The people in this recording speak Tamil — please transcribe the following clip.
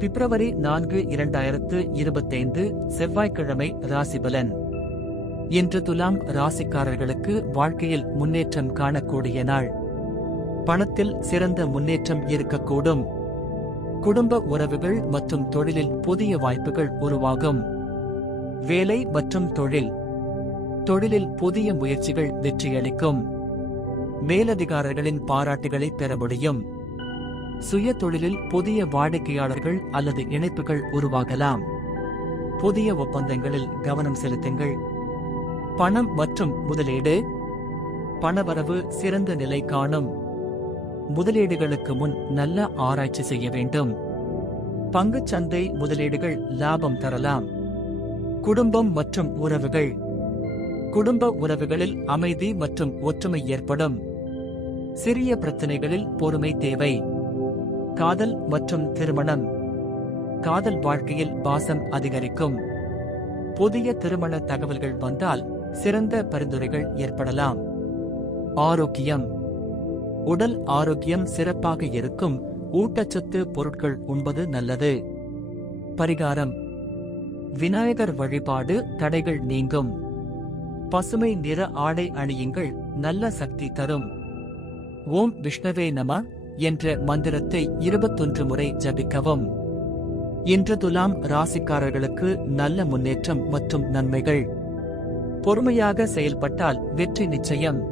பிப்ரவரி நான்கு இரண்டாயிரத்து இருபத்தைந்து செவ்வாய்க்கிழமை ராசிபலன். இன்று துலாம் ராசிக்காரர்களுக்கு வாழ்க்கையில் முன்னேற்றம் காணக்கூடிய நாள். பணத்தில் சிறந்த முன்னேற்றம் இருக்கக்கூடும். குடும்ப உறவுகள் மற்றும் தொழிலில் புதிய வாய்ப்புகள் உருவாகும். வேலை மற்றும் தொழில். தொழிலில் புதிய முயற்சிகள் வெற்றியளிக்கும். மேலதிகாரிகளின் பாராட்டுகளை பெற முடியும். சுய தொழிலில் புதிய வாடிக்கையாளர்கள் அல்லது இணைப்புகள் உருவாகலாம். புதிய ஒப்பந்தங்களில் கவனம் செலுத்துங்கள். பணம் மற்றும் முதலீடு. பணவரவு சிறந்த நிலை காணும். முதலீடுகளுக்கு முன் நல்ல ஆராய்ச்சி செய்ய வேண்டும். பங்குச் சந்தை முதலீடுகள் லாபம் தரலாம். குடும்பம் மற்றும் உறவுகள். குடும்ப உறவுகளில் அமைதி மற்றும் ஒற்றுமை ஏற்படும். சிறிய பிரச்சனைகளில் பொறுமை தேவை. காதல் மற்றும் திருமணம். காதல் வாழ்க்கையில் பாசம் அதிகரிக்கும். புதிய திருமண தகவல்கள் வந்தால் சிறந்த பரிந்துரைகள் ஏற்படலாம். ஆரோக்கியம். உடல் ஆரோக்கியம் சிறப்பாக இருக்கும். ஊட்டச்சத்து பொருட்கள் உண்பது நல்லது. பரிகாரம். விநாயகர் வழிபாடு தடைகள் நீங்கும். பசுமை நிற ஆடை அணியுங்கள் நல்ல சக்தி தரும். ஓம் விஷ்ணவே நம. என்ற மந்திரத்தை இருபத்தொன்று முறை ஜபிக்கவும். இன்று துலாம் ராசிக்காரர்களுக்கு நல்ல முன்னேற்றம் மற்றும் நன்மைகள். பொறுமையாக செயல்பட்டால் வெற்றி நிச்சயம்.